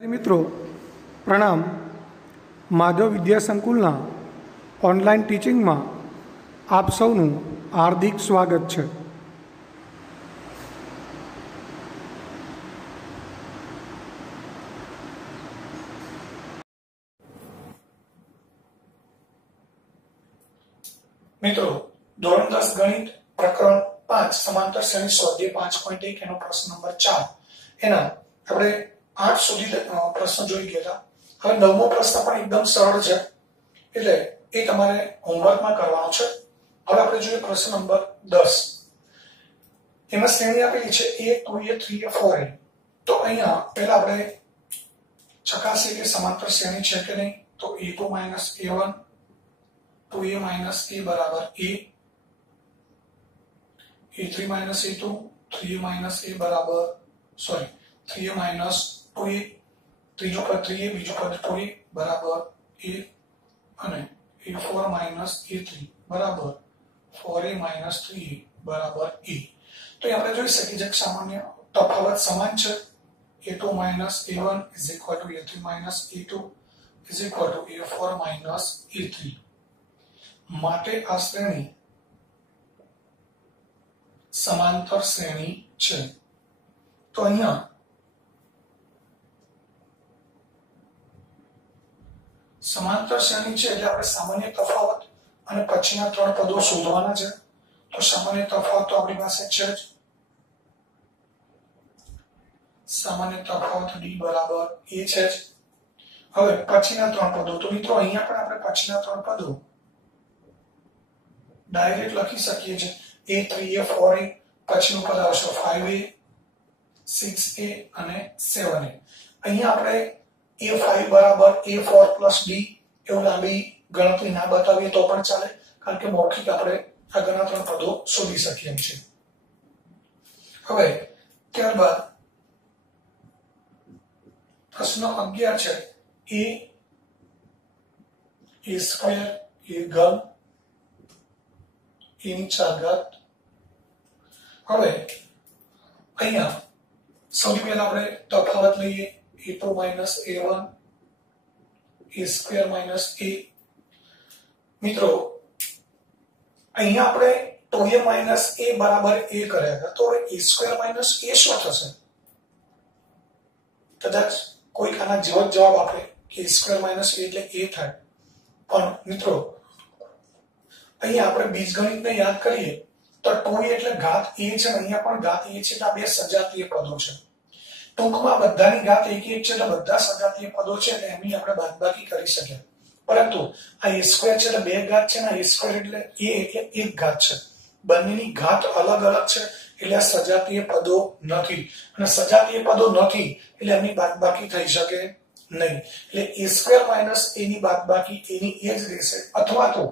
मित्रों प्रणाम। माधव विद्या संकुलना online teaching में आप सौનું हार्दिक स्वागत है। मित्रों धोरण 10 गणित प्रकरण 5 समांतर श्रेणी स्वाध्याय 5.1 एनो प्रश्न नंबर 4 एना આપણે 8 સુધી પ્રશ્ન જોઈ ગયા હતા। હવે નવમો પ્રશ્ન પણ એકદમ સરળ છે એટલે એ તમારે હોમવર્કમાં કરવાનો છે। હવે આપણે જોઈએ પ્રશ્ન નંબર 10। એમાં શ્રેણી આપેલી છે a 2a 3a 4a। તો અહીંયા પહેલા આપણે ચકાસીએ કે સમાંતર શ્રેણી છે કે નહીં। તો a2 a1 2a a बराबर a, a3 a2 3a a बराबर सॉरी 3a 2a, ત્રીજો પદ 3a બીજો પદ 2a બરાબર a અને a4 a3 બરાબર 4a 3a બરાબર a। તો આપણે જોઈ શકીએ છીએ કે સામાન્ય તફાવત સમાન છે। a2 a1 a3 a2 a4 a3 માટે આ શ્રેણી સમાંતર શ્રેણી છે। તો અહીંયા समांतर श्रेणी છે એટલે આપણે સામાન્ય તફાવત અને પછીના ત્રણ પદો શોધવાના છે। તો સામાન્ય તફાવત તો આપણી પાસે છે જ। સામાન્ય તફાવત d બરાબર a છે જ। હવે પછીના ત્રણ પદો તો મિત્રો અહીંયા પણ આપણે પછીના ત્રણ પદો ડાયરેક્ટ લખી શકીએ છીએ। a 3a 4a પછીનું પદ આવશે 5a 6a અને 7a। અહીંયા આપણે a5 बराबर a4 plus d એવું લાંબી ગણતરી ના બતાવીએ તો પણ ચાલે કારણ કે મૌખિક આપણે આ ગણતરીના પદો શોધી શકીએ એમ છે। હવે ત્યારબાદ પ્રશ્ન 11 છે a સ્ક્વેર a ઘન a ની 4 ઘાત। હવે અહીંયા સૌથી પહેલા આપણે તફાવત લઈએ a2 a1 a square a। મિત્રો અહીંયા આપણે 2a a બરાબર a કર્યા હતા તો a square a શું થશે। કદાચ કોઈ આના જેવો જવાબ આપે કે a square a એટલે a થાય પણ મિત્રો અહીંયા આપણે બીજગણિતને યાદ કરીએ તો 2a એટલે ઘાત a છે અહીંયા પણ ઘાત a છે એટલે બે સજાતીય પદો છે। ટૂંકમાં બધાની ઘાત એક એક છે એટલે બધા સજાતીય પદો છે એટલે એમની આપણે બાદબાકી કરી શકીએ। પરંતુ આ a સ્ક્વેર છે એટલે બે ઘાત છે ને a સ્ક્વેર એટલે a એટલે એક ઘાત છે। બંનેની ઘાત અલગ અલગ છે એટલે સજાતીય પદો નથી અને સજાતીય પદો નથી એટલે એમની બાદબાકી થઈ શકે નહીં। એટલે a સ્ક્વેર માઈનસ a ની બાદબાકી a ની એ જ રહેશે અથવા તો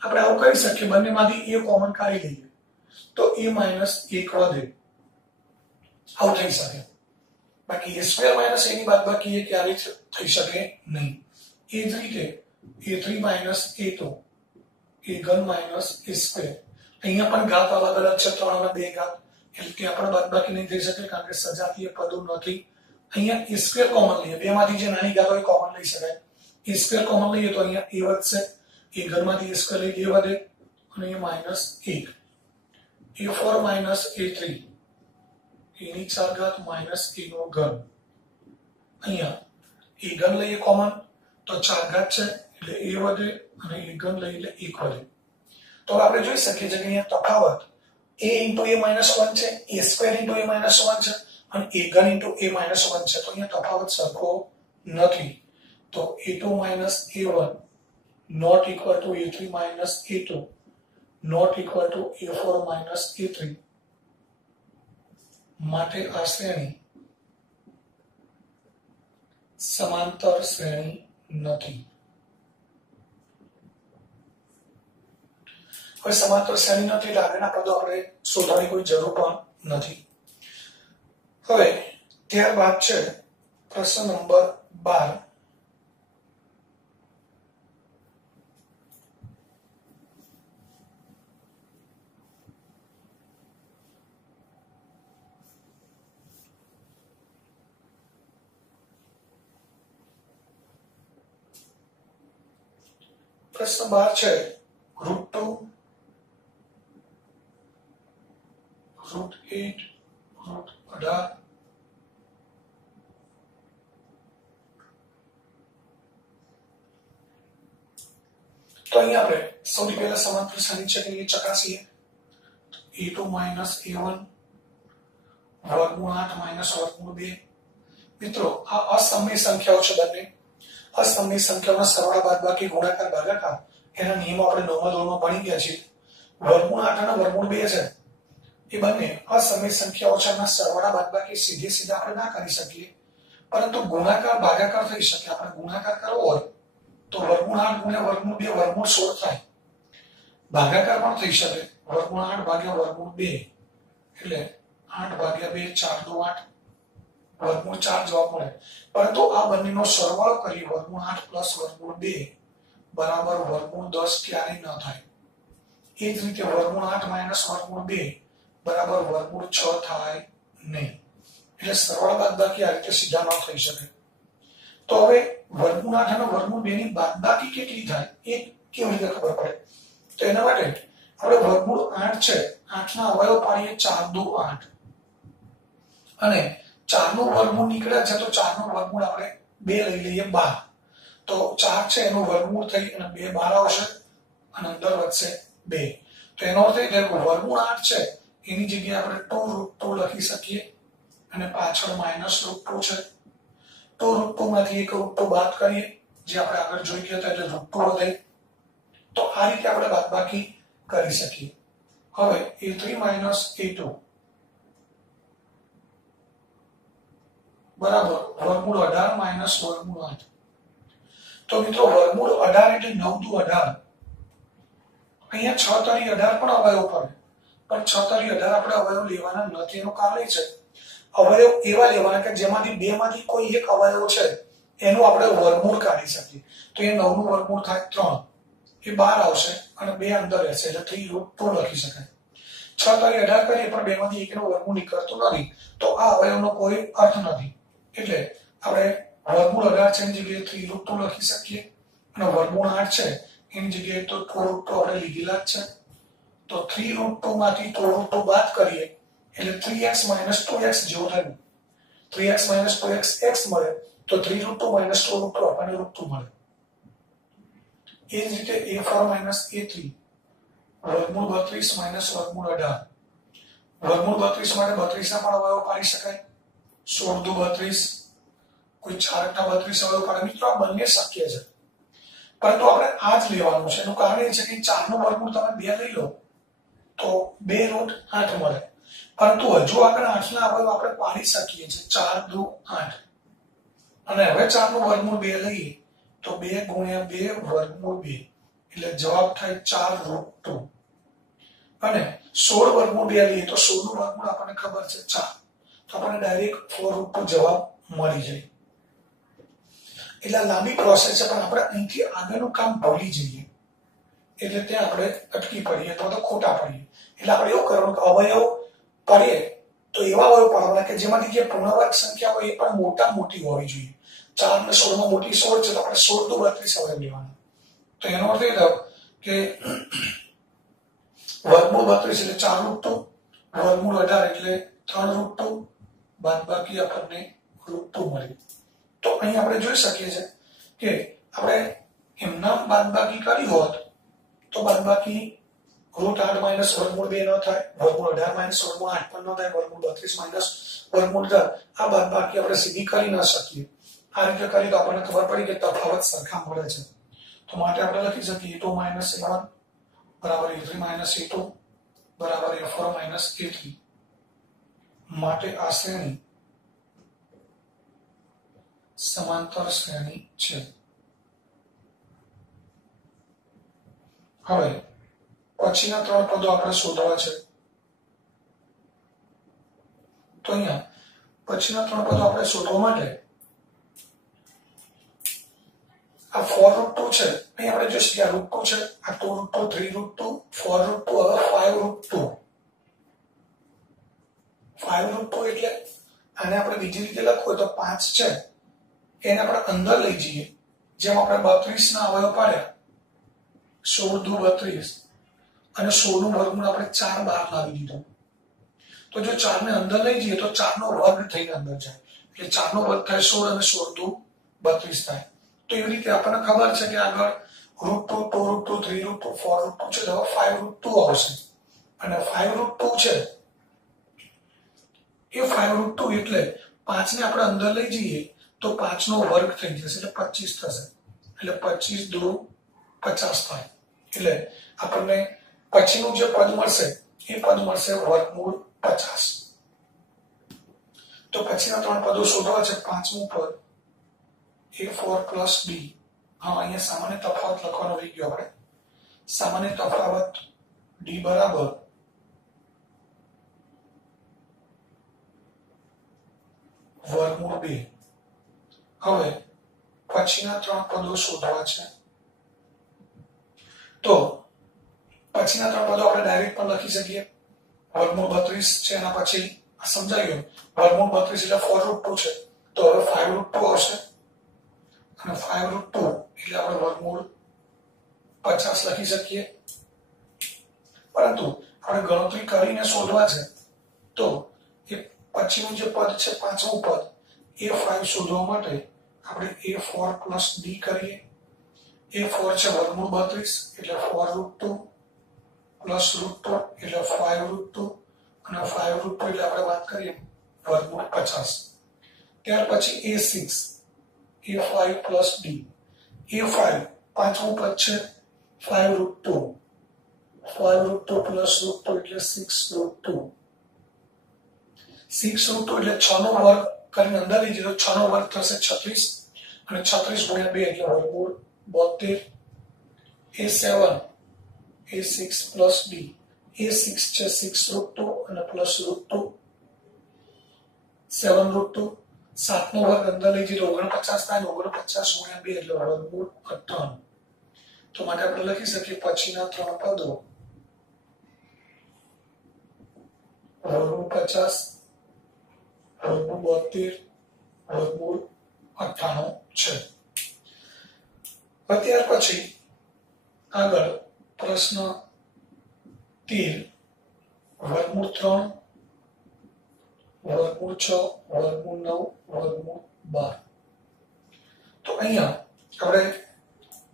આપણે આવું કહી શકીએ બંનેમાંથી a કોમન કાઢી લઈએ તો a માઈનસ 1 વધે આવું થઈ શકે। बाकी a स्क्वायर माइनस a ની બાદબાકી એ ક્યારે થઈ શકે નહીં। એ જ રીતે a3 a2 a ઘન a સ્ક્વેર અહીંયા પણ ઘાત અલગ અલગ છે ત્રણ અને બે ઘાત એટલે ત્યાં પણ બાદબાકી નહીં થઈ શકે કારણ કે સજાતીય પદો નથી। અહીંયા a સ્ક્વેર કોમન લઈએ બેમાંથી જે નાની ઘાત હોય કોમન લઈ શકાય। a સ્ક્વેર કોમન લઈએ તો અહીંયા a વધશે a ઘનમાંથી a સ્ક્વેર લઈએ a વધે અને અહીંયા -1 a4 a3 a ની 4 ઘાત માઈનસ a નો ઘન। અહીંયા a ઘન લઈએ કોમન તો 4 ઘાત છે એટલે a વધે અને a ઘન લઈએ એટલે 1 વધે। તો આપણે જોઈ શકીએ છીએ કે અહીંયા તફાવત a a 1 છે a સ્ક્વેર a 1 છે અને a ઘન a 1 છે। તો અહીંયા તફાવત સરખો નથી। તો a2 a1 not equal to a3 a2 not equal to a4 a3 માટે આ શ્રેણી સમાંતર શ્રેણી નથી। હવે સમાંતર શ્રેણી નથી એટલે આગળના પદો આપણે શોધવાની કોઈ જરૂર પણ નથી। હવે ત્યારબાદ છે પ્રશ્ન નંબર 12। પ્રશ્ન 12 છે √2 √8 √18 તો અહીં આપણે સૌથી પહેલા સમાંતર શ્રેણી છે કે એ ચકાસીએ a2 - a1 વર્ગમૂળ 8 - વર્ગમૂળ 2 મિત્રો આ અસમમિત સંખ્યાઓ છે બંને અસમમિત સંખ્યાઓના સરવાળા બાદબાકી ગુણાકાર ભાગાકાર એના નિયમો આપણે નવમા ધોરણમાં ભણી ગયા છીએ વર્ગમૂળ 8 અને વર્ગમૂળ 2 છે એ બંને અસમમિત સંખ્યાઓ છે એના સરવાળા બાદબાકી સીધા આપણે ના કરી શકીએ પરંતુ ગુણાકાર ભાગાકાર થઈ શકે આપણે ગુણાકાર કરવો હોય તો વર્ગમૂળ 8 ગુણ્યા વર્ગમૂળ 2 વર્ગમૂળ 16 થાય ભાગાકાર પણ થઈ શકે વર્ગમૂળ 8 ભાગ્યા વર્ગમૂળ 2 એટલે 8 ભાગ્યા 2 4 દુ 8 વર્ગમૂળ 4 જવાબ મળે પરંતુ આ બંનેનો સરવાળો કરી વર્ગમૂળ 8 પ્લસ વર્ગમૂળ 2 બરાબર વર્ગમૂળ 10 ક્યારેય ન થાય એ જ રીતે વર્ગમૂળ 8 માઇનસ વર્ગમૂળ 2 બરાબર વર્ગમૂળ 6 થાય નહીં એટલે સરવાળા બાદબાકી આ રીતે સીધા ન થઈ શકે તો હવે વર્ગમૂળ 8 અને વર્ગમૂળ 2 ની બાદબાકી કેટલી થાય એ કેવી રીતે ખબર પડે તો એના માટે આપણે વર્ગમૂળ 8 છે 8 ના અવયવ પાડીએ 4 દુ 8 અને 4 નું વર્ગમૂળ નીકળ્યા છે તો 4 નું વર્ગમૂળ આપણે 2 લઈ લઈએ 12 તો 4 છે એનું વર્ગમૂળ થઈ અને 2 બહાર આવશે અને અંદર વધશે 2 તો એનો અર્થ એ થાય કે વર્ગમૂળ 8 છે એની જગ્યાએ આપણે 2√2 લખી શકીએ અને પાછળ -√2 છે 2√2 માંથી એક √2 બાદ કરીએ જે આપણે આગળ જોઈ ગયા હતા એટલે √2 વધે તો આ રીતે આપણે બાદબાકી કરી શકીએ હવે a3 - a2 બરાબર વર્ગમૂળ 18 - વર્ગમૂળ 8 તો મિત્રો વર્ગમૂળ 18 એટલે 9 દુ 18 અહીંયા 6 તારી 18 પણ અવયવ પડે પણ 6 તારી 18 આપણે અવયવ લેવાના નથી એનું કારણ એ છે અવયવ એવા લેવાના કે જેમાંથી બે માંથી કોઈ એક અવયવ છે એનું આપણે વર્ગમૂળ કાઢી શકીએ તો એ 9 નું વર્ગમૂળ થાય 3 એ બહાર આવશે અને 2 અંદર રહેશે એટલે 3√2 લખી શકાય 6 તારી 18 કરીએ પણ બેમાંથી એકનું વર્ગમૂળ નીકળતું નથી તો આ અવયવનો કોઈ અર્થ નથી એટલે આપણે વર્ગમૂળ 18 છે એની જગ્યાએ 3√2 લખી શકીએ અને વર્ગમૂળ 8 છે એની જગ્યાએ તો 2√2 આપણે લીધેલા જ છે તો 3√2 માંથી 2√2 બાદ કરીએ એટલે 3x - 2x જેવું થયું 3x - 2x x મળે તો 3√2 - 2√2 આપણને √2 મળે એ જ રીતે a4 - a3 વર્ગમૂળ 32 - વર્ગમૂળ 18 વર્ગમૂળ 32 માટે 32 ના પણ અવયવ પાડી શકાય 16 દુ 32 કોઈ 4 ના 32 અવયવ પાડે મિત્રો આ બંને શક્ય છે પરંતુ આપણે આ જ લેવાનું છે એનું કારણ એ છે કે 4 નું વર્ગમૂળ તમે 2 લઈ લો તો 2√8 મળે પરંતુ હજુ આગળ 8 ના અવયવ આપણે પાડી શકીએ છીએ 4 દુ 8 અને હવે 4 નું વર્ગમૂળ 2 લઈએ તો 2 ગુણ્યા 2 વર્ગમૂળ 2 એટલે જવાબ થાય 4√2 અને 16 વર્ગમૂળ 2 લઈએ તો 16 નું વર્ગમૂળ આપણને ખબર છે 4 તો આપણને ડાયરેક્ટ 4√2 જવાબ મળી જાય એટલે લાંબી પ્રોસેસ છે પણ આપણે અહીંથી આગળનું કામ ભૂલી જઈએ એટલે ત્યાં આપણે અટકી પડીએ અથવા તો ખોટા પડીએ એટલે આપણે એવું કરવાનું કે અવયવ પાડીએ તો એવા અવયવ પાડવાના કે જેમાંથી જે પૂર્ણાંક સંખ્યા હોય એ પણ મોટી હોવી જોઈએ 4 અને 16 માં મોટી 16 છે તો આપણે 16 દુ 32 અવયવ લેવાના તો એનો અર્થ એ થયો કે વર્ગમૂળ 32 એટલે 4√2 વર્ગમૂળ 18 એટલે 3√2 બાદબાકી આપણને √2 મળે તો અહીં આપણે જોઈ શકીએ છીએ કે આપણે એમના બાદબાકી કરી હોત તો બાદબાકી √8 - વર્ગમૂળ 2 ન થાય વર્ગમૂળ 18 - વર્ગમૂળ 8 પણ ન થાય વર્ગમૂળ 32 - વર્ગમૂળ 10 આ બાદબાકી આપણે સીધી કરી ન શકીએ આ રીતે કરી તો આપણને ખબર પડી કે તફાવત સરખા મળે છે તો માટે આપણે લખી શકીએ a2 - a1 બરાબર a3 - a2 બરાબર a4 - a3 માટે આ શ્રેણી સમાંતર શ્રેણી છે હવે પછીના 3 પદો આપણે શોધવા છે તો અહીંયા પછીના 3 પદો આપણે શોધવા માટે આ 4√2 છે અહીં આપણે જોઈશું કે આ √2 છે આ 2√2 3√2 4√2 હવે 5√2 5√2 એટલે આને આપણે બીજી રીતે લખવું તો 5 છે એને આપણે અંદર લઈ જઈએ જેમ આપણે 32 ના અવયવ પાડ્યા 16 દુ 32 અને 16 નું વર્ગમૂળ આપણે 4 બહાર લાવી દીધું. તો જો 4 ને અંદર લઈ જઈએ તો 4 નો વર્ગ થઈને અંદર જાય, એટલે 4 નો વર્ગ થાય 16 અને 16 દુ 32 થાય. તો એવી રીતે આપણને ખબર છે કે આગળ √2, 2√2, 3√2, 4√2 છે, તો 5√2 આવશે. અને 5√2 છે એ 5√2 એટલે 5 ને આપણે અંદર લઈ જઈએ તો 5 નો વર્ગ થઈ જશે એટલે 25 થશે. એટલે 25 દુ 50 થાય. એટલે આપણને પછીનું જે પદ મળશે એ પદ મળશે વર્ગમૂળ 50. તો પછીના ત્રણ પદો શોધવા છે. પાંચમું પદ a4 + b. હા, અહીંયા સામાન્ય તફાવત લખવાનો રહી ગયો આપણે. સામાન્ય તફાવત d બરાબર વર્ગમૂળ 2. હવે પછીના ત્રણ પદો શોધવા છે. તો પછીના ત્રણ પદો આપણે ડાયરેક્ટ પણ લખી શકીએ. વર્ગમૂળ 32 છે, એના પછી સમજાઈ ગયું. વર્ગમૂળ 32 એટલે 4√2 છે, તો હવે 5√2 આવશે અને 5√2 એટલે આપણે વર્ગમૂળ 50 લખી શકીએ. પરંતુ આપણે ગણતરી કરીને શોધવા છે, તો એ પછીનું જે પદ છે, પાંચમું પદ a5 શોધવા માટે આપણે a4 + b કરીએ. a4 છે વર્ગમૂળ 32 એટલે 4√2 + √2 એટલે 5√2 અને 5√2 એટલે આપણે વાત કરીએ વર્ગમૂળ 50. ત્યાર પછી a6 a5 + d. a5 પાંચમું પદ છે 5√2 + √2 એટલે 6√2. 6√2 એટલે 6 નો વર્ગ કરીને અંદર લઈ જઈએ તો 6 નો વર્ગ થશે 36 અને 36 × 2 એટલે વર્ગમૂળ 72. a7 a6 + d. a6 છે 6√2 અને +√2 7√2. 7 નો વર્ગ અંદર લઈ જઈએ તો 49 થાય, 49 × 2 એટલે વર્ગમૂળ 58. તો માટે આપણે લખી શકીએ પછીના ત્રણ પદો વર્ગમૂળ 50, વર્ગમૂળ 72, વર્ગમૂળ 98 છે. ત્યાર પછી આગળ પ્રશ્ન 13 વર્ગમૂળ 3, વર્ગમૂળ 6, વર્ગમૂળ 9, વર્ગમૂળ 12. તો અહીંયા આપણે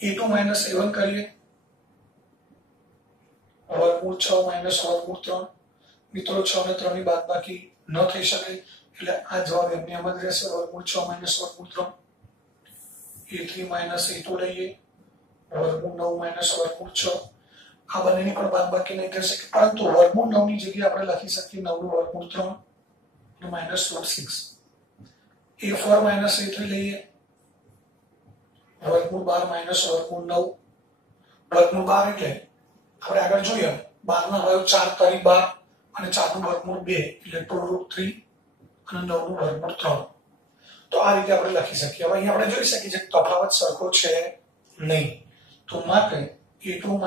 a2 - a1 કરીએ. વર્ગમૂળ 6 - વર્ગમૂળ 3. મિત્રો 6 ને 3 ની બાદબાકી ન થઈ શકે એટલે આ જવાબ એમની એમ જ રહેશે. વર્ગમૂળ 6 - વર્ગમૂળ 3. a3 - a2 લઈએ. વર્ગમૂળ 9 - વર્ગમૂળ 6. આ બંનેની પણ બાદબાકી નહીં થઈ શકે, પરંતુ વર્ગમૂળ 9 ની જગ્યાએ આપણે લખી શકીએ 9 નું વર્ગમૂળ 3 -√6. a4 - a3 લઈએ. વર્ગમૂળ 12 - વર્ગમૂળ 9. વર્ગમૂળ 12 એટલે આપણે આગળ જોઈએ 12 ના અવયવ 4 કરી 12 અને 4 નું વર્ગમૂળ 2 એટલે 2√3 અને 9 નું વર્ગમૂળ 3. તો આ રીતે આપણે લખી શકીએ. હવે અહીંયા આપણે જોઈ શકીએ કે તફાવત સરખો છે નહીં, તો માટે a2 -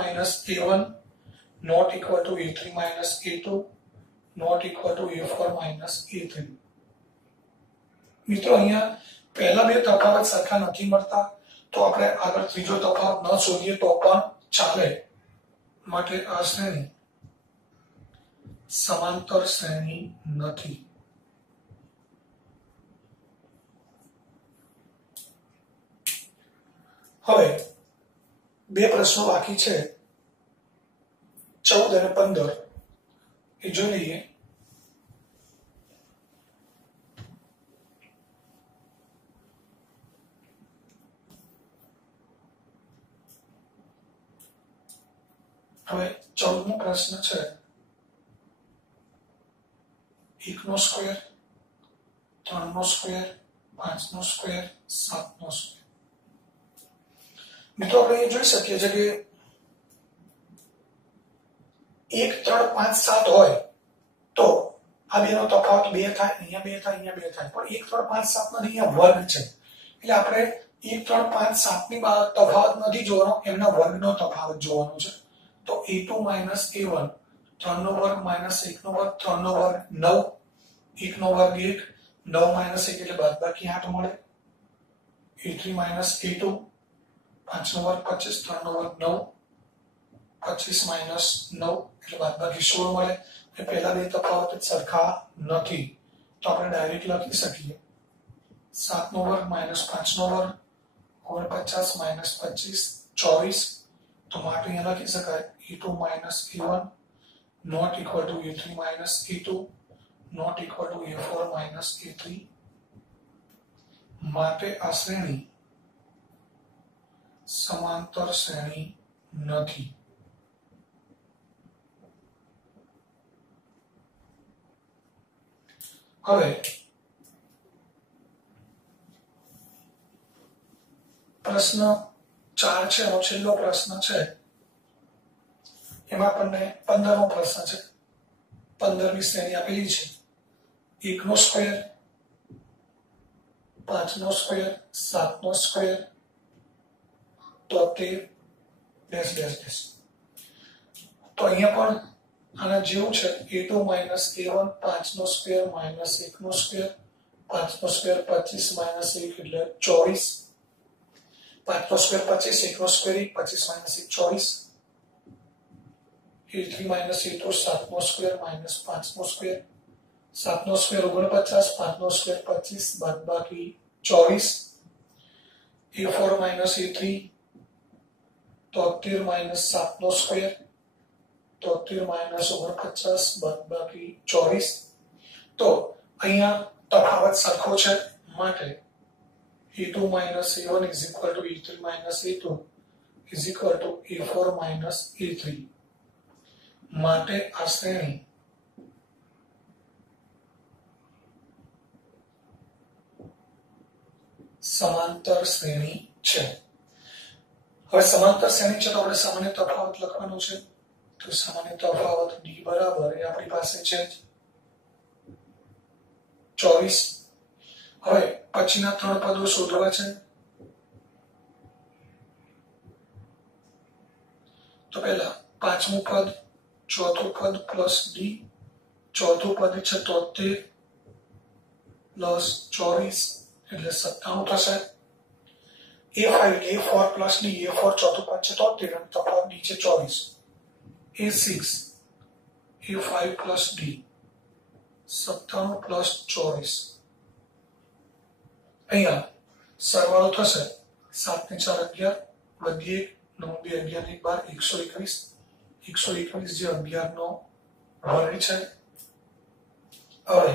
a1 not equal to a3 - a2 not equal to a4 - a3. મિત્રો અહીંયા પહેલા બે તફાવત સરખા નથી મળતા, તો આપણે આગળ ત્રીજો તફાવત ન શોધીએ તો પણ ચાલે. માટે આ શ્રેણી સમાંતર શ્રેણી નથી. હવે બે પ્રશ્નો બાકી છે, 14 અને 15. એ જોઈ લઈએ. હવે 14મો પ્રશ્ન છે 1 નો સ્ક્વેર, 3 નો સ્ક્વેર, 5 નો સ્ક્વેર, 7 નો સ્ક્વેર. મિત્રો આપણે એ જોઈ શકીએ છીએ કે 1, 3, 5, 7 હોય તો આ બેનો તફાવત 2 થાય, અહીંયા 2 થાય, અહીંયા 2 થાય. પણ 1, 3, 5, 7 નથી, અહીંયા વર્ગ છે. એટલે આપણે 1, 3, 5, 7 ની તફાવત નથી જોવાનો, એમના વર્ગનો તફાવત જોવાનો છે. તો a2 - a1 3 નો વર્ગ - 1 નો વર્ગ, 3 નો વર્ગ 9, 1 નો વર્ગ 1, 9 - 1 એટલે બાદબાકી 8 મળે. a3 - a2 5 નો વર્ગ 25, 3 નો વર્ગ 9, 25 માઇનસ 9 એટલે બાદબાકી 16 મળે. એ પહેલા બે તફાવત સરખા નથી તો આપણે ડાયરેક્ટ લખી શકીએ 7 નો વર્ગ માઇનસ 5 નો વર્ગ 49 માઇનસ 25 24. તો માટે અહીંયા લખી શકાય e2 minus e1 not equal to e3 minus e2 not equal to e4 minus e3. માટે આ શ્રેણી સમાંતર શ્રેણી નથી. હવે પ્રશ્ન 4 છે, એનો છેલ્લો પ્રશ્ન છે. એમાં આપણને 15મો પ્રશ્ન છે. 15મી શ્રેણી આપેલી છે 1 નો સ્ક્વેર 5 નો સ્ક્વેર 7 નો સ્ક્વેર 73 ડેશ ડેશ ડેશ. તો અહીંયા પણ આના જેવું છે a2 માઇનસ a1 5 નો સ્ક્વેર માઇનસ 1 નો સ્ક્વેર 5 નો સ્ક્વેર 25 માઇનસ 1 એટલે 24. 5 નો સ્ક્વેર 25 1 નો square 1 25 minus 1 24. a3 minus a2 7 નો સ્ક્વેર minus 5 નો સ્ક્વેર 7 નો સ્ક્વેર 49 5 નો સ્ક્વેર 25 બાદબાકી 24. a4 minus a3 73 minus 7 નો સ્ક્વેર 73 minus 49 બાદબાકી 24. તો અહીંયા તફાવત સરખો છે માટે a2 minus a1 is equal to a3 minus a2 is equal to a4 minus a3. માટે આ શ્રેણી સમાંતર શ્રેણી છે. હવે સમાંતર શ્રેણી છે તો આપણે સામાન્ય તફાવત લખવાનો છે. તો સામાન્ય તફાવત d બરાબર એ આપણી પાસે છે 24. હવે પછીના ત્રણ પદો શોધવા છે. તો પહેલા પાંચમું પદ ચોથું પદ પ્લસ d ચોથું પદ છે 73 પ્લસ 24 એટલે 97 થશે. a5 a4 plus d a4 ચોથું પદ છે 73 અને તફાવત d છે 24. a6 a5 plus d 97 plus 24. અહીંયા સરવાળો થશે 7 ને 4 11 વધી 9 2 11 1 12 121 જે 11 નો વર્ગ છે. હવે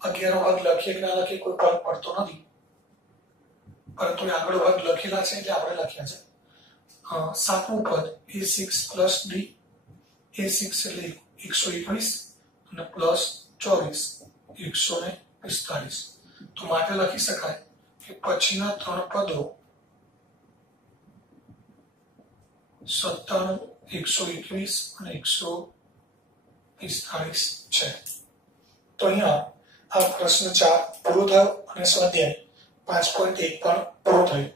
11 નો વર્ગ લખીએ કે ના લખીએ કોઈ ફરક પડતો નથી, પરંતુ આગળ વર્ગ લખેલા છે એટલે આપણે લખ્યા છે. સાતમું પદ a6 પ્લસ d a6 એટલે 121 અને પ્લસ 24 145. તો માટે લખી શકાય કે પછીના ત્રણ પદો 97 121 અને 145 છે. તો અહીંયા આ પ્રશ્ન 4 પૂરો થયો અને સ્વાધ્યાય 5.1 પણ પૂરો થયો.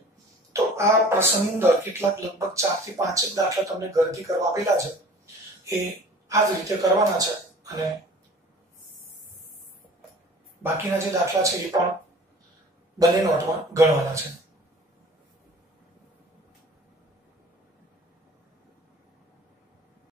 તો આ પ્રશ્નની અંદર કેટલાક લગભગ 4 થી 5 દાખલા તમને ઘરથી કરવા આપેલા છે. એ આ જ રીતે કરવાના છે અને બાકીના જે દાખલા છે એ પણ બંને નોટમાં ગણવાના છે.